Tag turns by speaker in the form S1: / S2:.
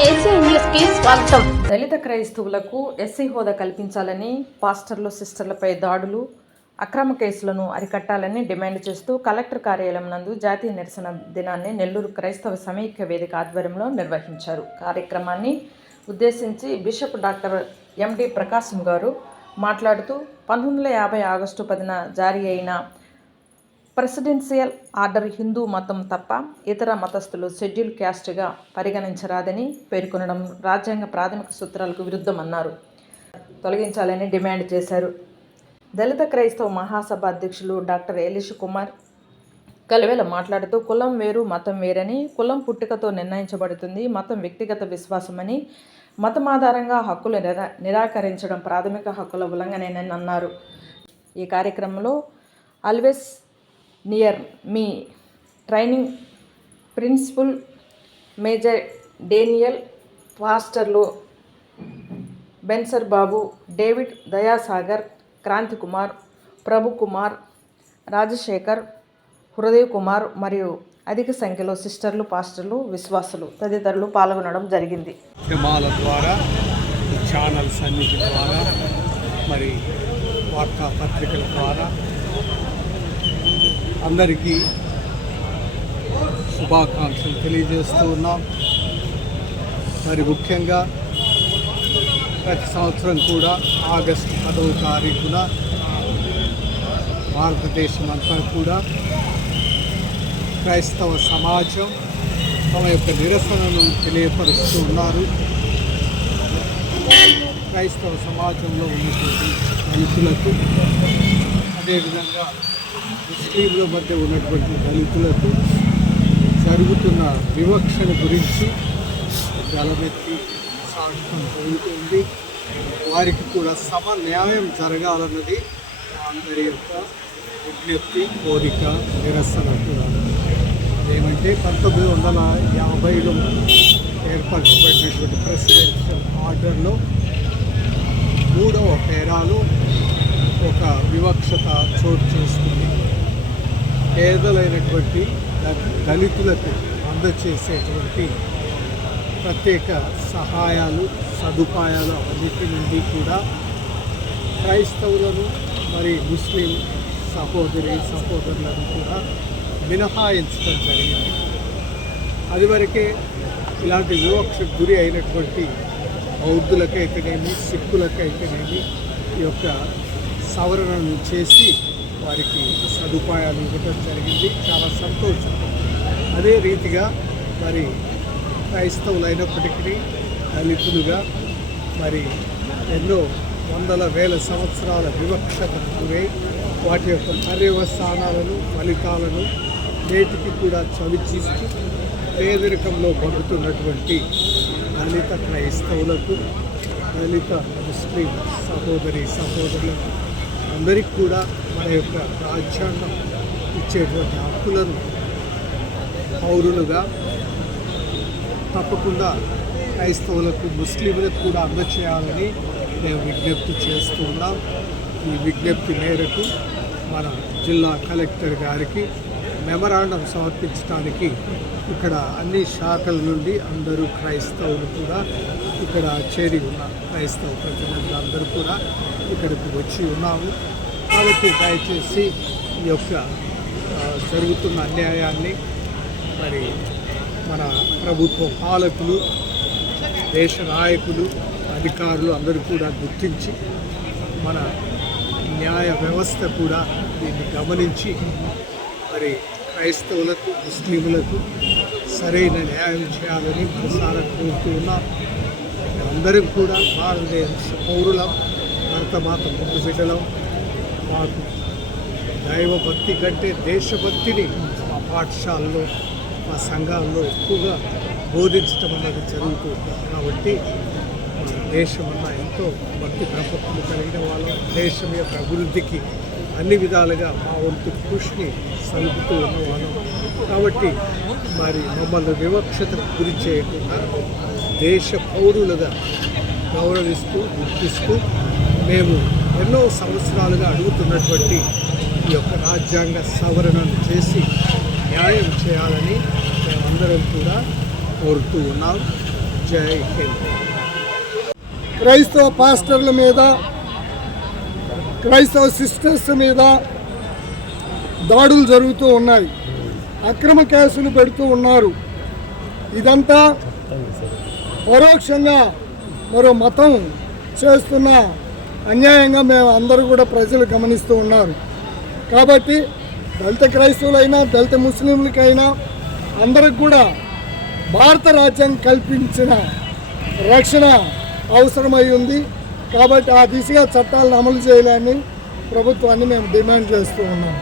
S1: స్వాగతం.
S2: దళిత క్రైస్తవులకు ఎస్సీ హోదా కల్పించాలని పాస్టర్లు సిస్టర్లపై దాడులు అక్రమ కేసులను అరికట్టాలని డిమాండ్ చేస్తూ కలెక్టర్ కార్యాలయం నందు జాతీయ నిరసన దినాన్ని నెల్లూరు క్రైస్తవ సమైక్య వేదిక ఆధ్వర్యంలో నిర్వహించారు. కార్యక్రమాన్ని ఉద్దేశించి బిషప్ డాక్టర్ ఎండి ప్రకాశం గారు మాట్లాడుతూ పంతొమ్మిది వందల యాభై ఆగస్టు పదిన జారీ అయిన ప్రెసిడెన్షియల్ ఆర్డర్ హిందూ మతం తప్ప ఇతర మతస్థులు షెడ్యూల్ క్యాస్ట్గా పరిగణించరాదని పేర్కొనడం రాజ్యాంగ ప్రాథమిక సూత్రాలకు విరుద్ధమన్నారు. తొలగించాలని డిమాండ్ చేశారు. దళిత క్రైస్తవ మహాసభ అధ్యక్షులు డాక్టర్ ఎలిష్ కుమార్ కలివేల మాట్లాడుతూ కులం వేరు మతం వేరని కులం పుట్టుకతో నిర్ణయించబడుతుంది. మతం వ్యక్తిగత విశ్వాసమని మతం ఆధారంగా హక్కులు నిరా నిరాకరించడం ప్రాథమిక హక్కుల ఉల్లంఘనేనని అన్నారు ఈ కార్యక్రమంలో always near me training principal major Daniel పాస్టర్లు బెన్సర్ బాబు డేవిడ్ దయాసాగర్ క్రాంతి కుమార్ ప్రభు కుమార్ రాజశేఖర్ హృదయ్ కుమార్ మరియు అధిక సంఖ్యలో సిస్టర్లు పాస్టర్లు విశ్వాసులు తదితరులు పాల్గొనడం జరిగింది.
S3: ద్వారా ఛానల్స్ అన్నిటి ద్వారా మరి వార్తాపత్రికల ద్వారా అందరికీ శుభాకాంక్షలు తెలియజేస్తూ ఉన్నాం. మరి ముఖ్యంగా ప్రతి సంవత్సరం కూడా ఆగస్టు పదవ తారీఖున భారతదేశం అంతా కూడా క్రైస్తవ సమాజం తమ యొక్క నిరసనను తెలియపరుస్తూ ఉన్నారు. క్రైస్తవ సమాజంలో ఉన్నటువంటి మనుషులకు అదేవిధంగా ముస్లింల మధ్య ఉన్నటువంటి దళితులకు జరుగుతున్న వివక్షణ గురించి గలమెత్తి సాగటం జరుగుతుంది వారికి కూడా సమ న్యాయం జరగాలన్నది అందరి యొక్క విజ్ఞప్తి కోరిక నిరసన కూడా. ఏమంటే పంతొమ్మిది వందల యాభైలో ఏర్పరచబడినటువంటి ప్రెసిడెంట్ పేదలైనటువంటి దళితులకు అందచేసేటువంటి ప్రత్యేక సహాయాలు సదుపాయాలు అన్నిటి నుండి కూడా క్రైస్తవులను మరి ముస్లిం సహోదరి సహోదరులను కూడా మినహాయించడం జరిగింది. అది వరకే ఇలాంటి వివక్షకు గురి అయినటువంటి బౌద్ధులకైతేనేమి సిక్కులకైతేనేమి ఈ యొక్క సవరణను చేసి వారికి సదుపాయాలు ఇవ్వటం జరిగింది. చాలా సంతోషం. అదే రీతిగా మరి క్రైస్తవులైనప్పటికీ దళితులుగా మరి ఎన్నో వందల వేల సంవత్సరాల వివక్షతకు గురై వాటి యొక్క పర్యవస్థానాలను ఫలితాలను నేటికి కూడా చవిచీస్తూ పేదరికంలో పడుతున్నటువంటి దళిత క్రైస్తవులకు దళిత ముస్లిం సహోదరి సహోదరులకు అందరికీ కూడా మన యొక్క రాజ్యాంగం ఇచ్చేటువంటి హక్కులను పౌరులుగా తప్పకుండా క్రైస్తవులకు ముస్లింలకు కూడా అందచేయాలని మేము విజ్ఞప్తి చేస్తున్నాం ఈ విజ్ఞప్తి మేరకు మన జిల్లా కలెక్టర్ గారికి మెమరాండం సమర్పించడానికి ఇక్కడ అన్ని శాఖల నుండి అందరూ క్రైస్తవులు కూడా ఇక్కడ చేరి ఉన్నారు. క్రైస్తవ ప్రజలందరూ కూడా ఇక్కడికి వచ్చి ఉన్నాము కాబట్టి దయచేసి ఈ యొక్క జరుగుతున్న అన్యాయాన్ని మరి మన ప్రభుత్వ పాలకులు దేశ నాయకులు అధికారులు అందరూ కూడా గుర్తించి మన న్యాయ వ్యవస్థ కూడా దీన్ని గమనించి మరి క్రైస్తవులకు ముస్లింలకు సరైన న్యాయం చేయాలని ప్రసారం కోరుతూ ఉన్నాం. అందరం కూడా భారతదేశ పౌరులం భరతమాత ముందు బిడ్డలం మాకు దైవభక్తి కంటే దేశభక్తిని మా పాఠశాలలో మా సంఘాల్లో ఎక్కువగా బోధించటం అన్నది జరుగుతుంది కాబట్టి మన దేశం అన్న ఎంతో భక్తి ప్రపత్తులు కలిగిన వాళ్ళం. దేశం యొక్క అభివృద్ధికి అన్ని విధాలుగా మా వంతు కృషిని సలుపుతూ ఉన్నవాళ్ళం. కాబట్టి మరి మమ్మల్ని వివక్షతకు గురి చేయకుండా దేశ పౌరులుగా గౌరవిస్తూ గుర్తిస్తూ మేము ఎన్నో సంవత్సరాలుగా అడుగుతున్నటువంటి ఈ యొక్క రాజ్యాంగ సవరణను చేసి న్యాయం చేయాలని మేమందరం కూడా కోరుతూ ఉన్నాం. జై హింద్.
S4: క్రైస్తవ పాస్టర్ల మీద క్రైస్తవ సిస్టర్స్ మీద దాడులు జరుగుతూ ఉన్నాయి. అక్రమ కేసులు పెడుతూ ఉన్నారు. ఇదంతా పరోక్షంగా మరో మతం చేస్తున్న అన్యాయంగా మేము అందరూ కూడా ప్రజలు గమనిస్తూ ఉన్నారు. కాబట్టి దళిత క్రైస్తవులైనా దళిత ముస్లింలకైనా అందరికి కూడా భారత రాజ్యం కల్పించిన రక్షణ అవసరమై ఉంది. కాబట్టి ఆ దిశగా చట్టాలను అమలు చేయాలని ప్రభుత్వాన్ని మేము డిమాండ్ చేస్తూ ఉన్నాం.